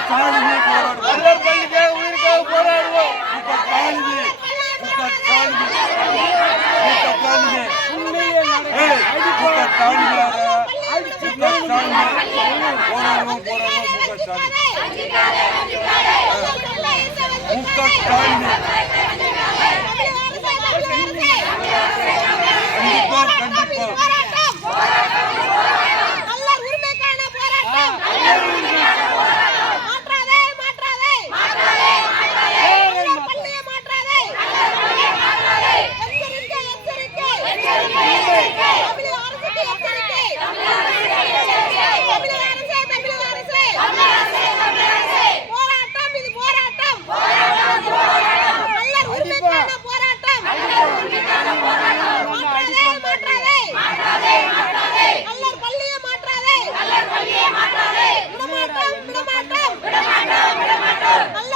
போராடுவோம். போராடுவோம் முக ஸ்டாலின் முக ஸ்டாலினே 네.